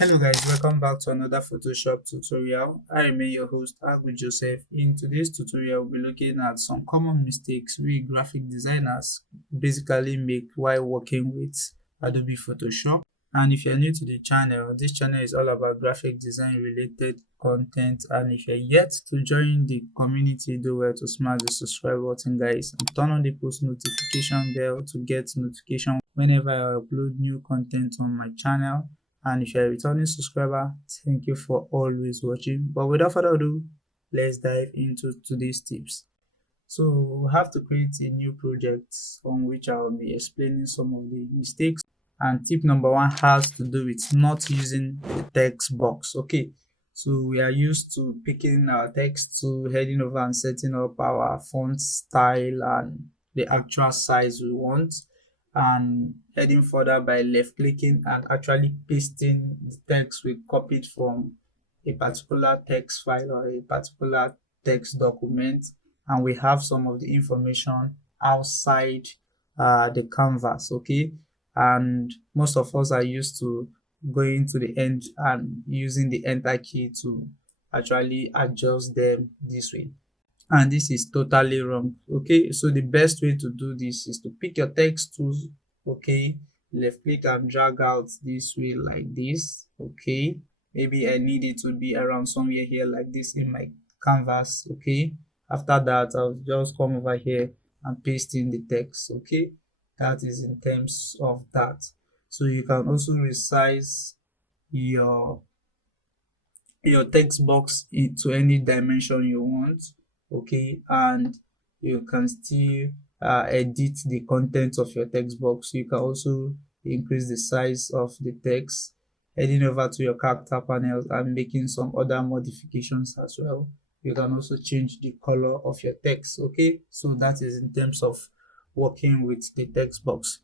Hello guys, welcome back to another Photoshop tutorial. I remain your host, Agu Joseph. In today's tutorial, we'll be looking at some common mistakes we graphic designers basically make while working with Adobe Photoshop. And if you're new to the channel, this channel is all about graphic design related content. And if you're yet to join the community, do well to smash the subscribe button, guys, and turn on the post notification bell to get notification whenever I upload new content on my channel. And if you're a returning subscriber, thank you for always watching. But without further ado, let's dive into today's tips. So we have to create a new project on which I will be explaining some of the mistakes. And tip number one has to do with not using the text box. Okay, so we are used to picking our text, to heading over and setting up our font style and the actual size we want, and heading further by left clicking and actually pasting the text we copied from a particular text file or a particular text document, and we have some of the information outside the canvas. Okay, and most of us are used to going to the end and using the enter key to actually adjust them this way, and this is totally wrong. Okay, so the best way to do this is to pick your text tools. Okay, left click and drag out this way like this. Okay, maybe I need it to be around somewhere here like this in my canvas. Okay, after that I'll just come over here and paste in the text. Okay, that is in terms of that. So you can also resize your text box into any dimension you want. Okay, and you can still edit the content of your text box. You can also increase the size of the text, heading over to your character panels and making some other modifications as well. You can also change the color of your text. Okay, so that is in terms of working with the text box.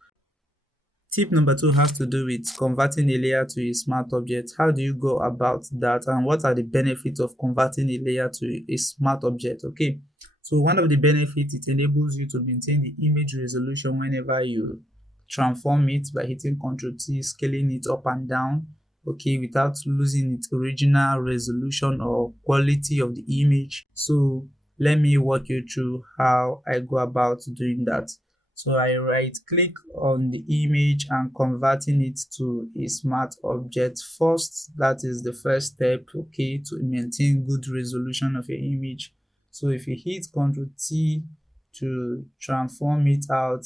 Tip number two has to do with converting a layer to a smart object. How do you go about that, and what are the benefits of converting a layer to a smart object? Okay, so one of the benefits, it enables you to maintain the image resolution whenever you transform it by hitting Ctrl T, scaling it up and down, okay, without losing its original resolution or quality of the image. So let me walk you through how I go about doing that. So I right click on the image and converting it to a smart object first. That is the first step, okay, to maintain good resolution of your image. So if you hit Ctrl T to transform it out,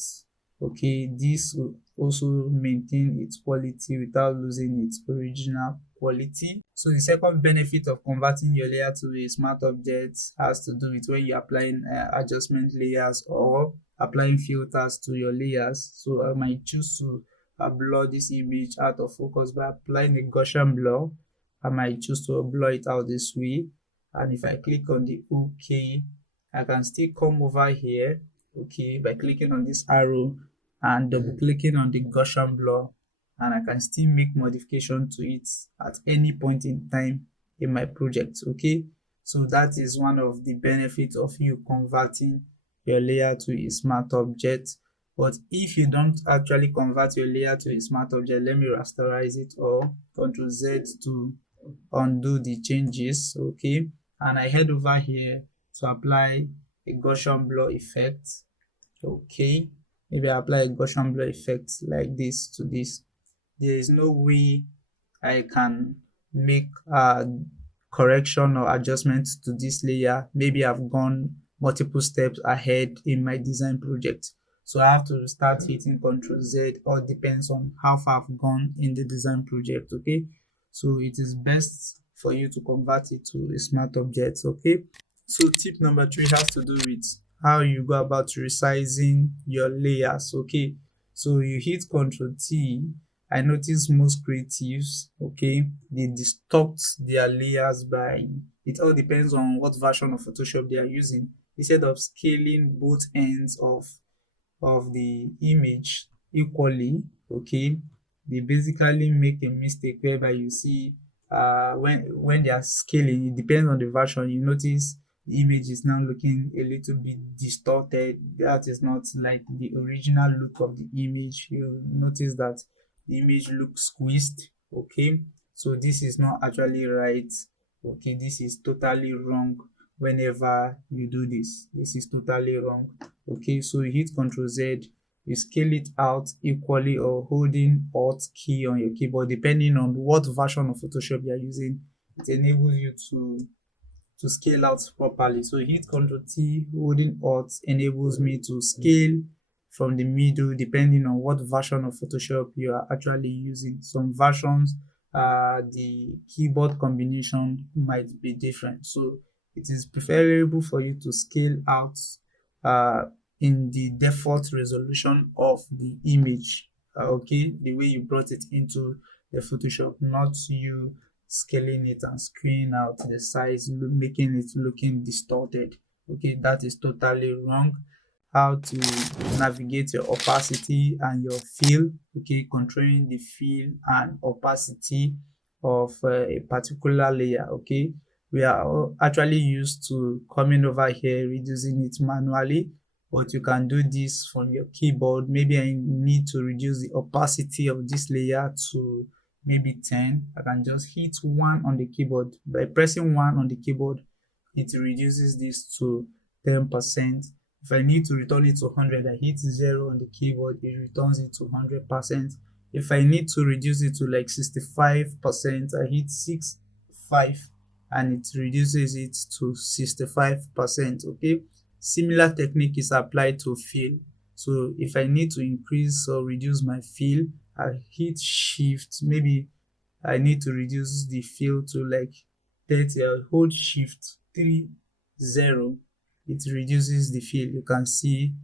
okay, this will also maintain its quality without losing its original quality. So the second benefit of converting your layer to a smart object has to do with when you're applying adjustment layers or applying filters to your layers. So I might choose to blur this image out of focus by applying a Gaussian blur. I might choose to blur it out this way, and if I click on the OK, I can still come over here, okay, by clicking on this arrow and double clicking on the Gaussian blur, and I can still make modification to it at any point in time in my project. Okay, so that is one of the benefits of you converting your layer to a smart object. But if you don't actually convert your layer to a smart object, let me rasterize it, or Ctrl Z to undo the changes. Okay, and I head over here to apply a Gaussian blur effect. Okay, maybe I apply a Gaussian blur effect like this to this. There is no way I can make a correction or adjustments to this layer. Maybe I've gone multiple steps ahead in my design project, so I have to start hitting Ctrl Z. All depends on how far I've gone in the design project. Okay, so it is best for you to convert it to a smart object. Okay, so tip number three has to do with how you go about resizing your layers. Okay, so you hit Ctrl T. I notice most creatives, okay, they distort their layers by, it all depends on what version of Photoshop they are using. Instead of scaling both ends of the image equally, okay, they basically make a mistake whereby you see when they are scaling, it depends on the version, you notice the image is now looking a little bit distorted. That is not like the original look of the image. You notice that the image looks squeezed. Okay, So this is not actually right. Okay, this is totally wrong. Whenever you do this is totally wrong. Okay, so you hit Ctrl Z, you scale it out equally or holding Alt key on your keyboard, depending on what version of Photoshop you are using. It enables you to scale out properly. So hit Ctrl T, holding Alt enables me to scale from the middle depending on what version of Photoshop you are actually using. Some versions, the keyboard combination might be different. So it is preferable for you to scale out uh, in the default resolution of the image. Okay, the way you brought it into the Photoshop, not you scaling it and screening out the size, making it looking distorted. Okay, that is totally wrong. How to navigate your opacity and your fill. Okay, controlling the fill and opacity of a particular layer. Okay, we are actually used to coming over here, reducing it manually, but you can do this from your keyboard. Maybe I need to reduce the opacity of this layer to maybe 10. I can just hit 1 on the keyboard. By pressing 1 on the keyboard, it reduces this to 10%. If I need to return it to 100, I hit 0 on the keyboard, it returns it to 100%. If I need to reduce it to like 65%, I hit 5 and it reduces it to 65%. Okay, similar technique is applied to fill. So if I need to increase or reduce my fill, I hit shift. Maybe I need to reduce the fill to like 30. I'll hold shift 30. It reduces the fill. You can see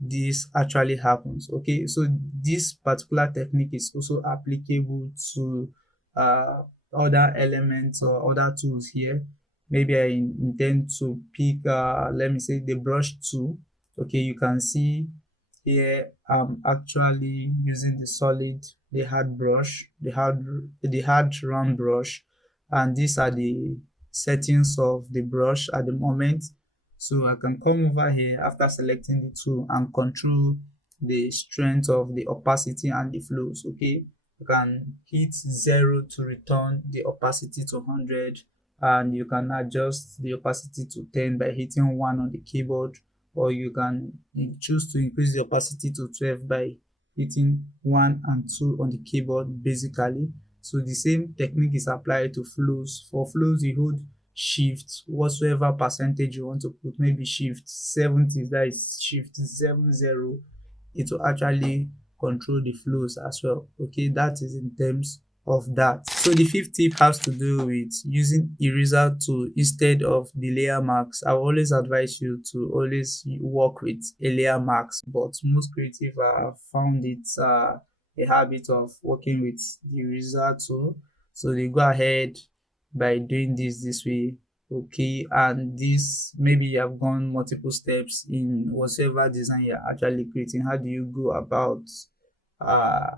this actually happens. Okay, so this particular technique is also applicable to other elements or other tools here. Maybe I intend to pick let me say the brush tool. Okay, you can see here I'm actually using the solid, the hard brush, the hard round brush, and these are the settings of the brush at the moment. So I can come over here after selecting the tool and control the strength of the opacity and the flows. Okay, you can hit 0 to return the opacity to 100, and you can adjust the opacity to 10 by hitting 1 on the keyboard, or you can choose to increase the opacity to 12 by hitting 1 and 2 on the keyboard basically. So the same technique is applied to flows. For flows, you hold shift whatsoever percentage you want to put, maybe shift 70, that is shift 70. It will actually control the flows as well. Okay, that is in terms of that. So the fifth tip has to do with using eraser tool instead of the layer marks. I always advise you to always work with a layer marks, but most creative have found it a habit of working with the eraser tool. So they go ahead by doing this way. Okay, and this, maybe you have gone multiple steps in whatever design you're actually creating. How do you go about uh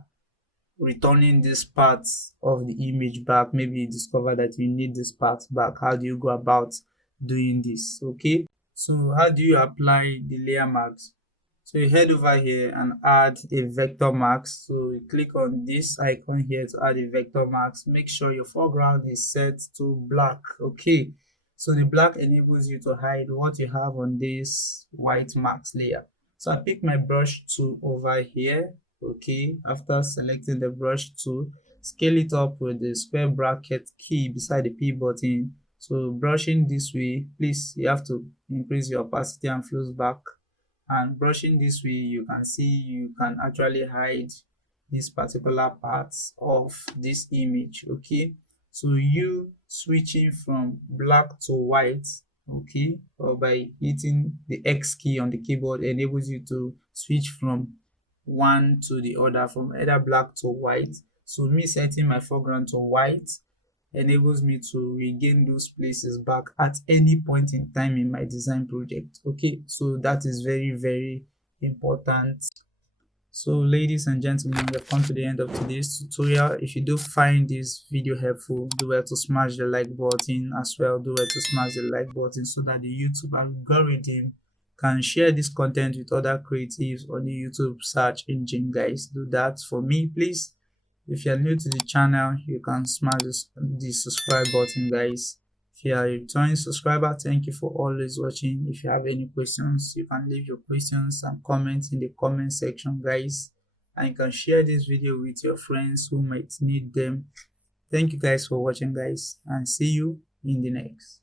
returning this part of the image back? Maybe you discover that you need this part back. How do you go about doing this? Okay, so how do you apply the layer marks? So you head over here and add a vector mask. So you click on this icon here to add a vector mask. Make sure your foreground is set to black. Okay, so the black enables you to hide what you have on this white mask layer. So I pick my brush tool over here. Okay, after selecting the brush tool, scale it up with the square bracket key beside the P button. So brushing this way, please, you have to increase your opacity and flows back. And brushing this way, you can see you can actually hide these particular parts of this image. Okay, so you switching from black to white, okay, or by hitting the X key on the keyboard enables you to switch from one to the other, from either black to white. So me setting my foreground to white enables me to regain those places back at any point in time in my design project. Okay, so that is very important. So ladies and gentlemen, we've come to the end of today's tutorial. If you do find this video helpful, do well to smash the like button as well. Do well to smash the like button so that the YouTube algorithm can share this content with other creatives on the YouTube search engine. Guys, do that for me, please. If you are new to the channel, you can smash the subscribe button, guys. If you are a returning subscriber, thank you for always watching. If you have any questions, you can leave your questions and comments in the comment section, guys. And you can share this video with your friends who might need them. Thank you guys for watching, guys, and see you in the next.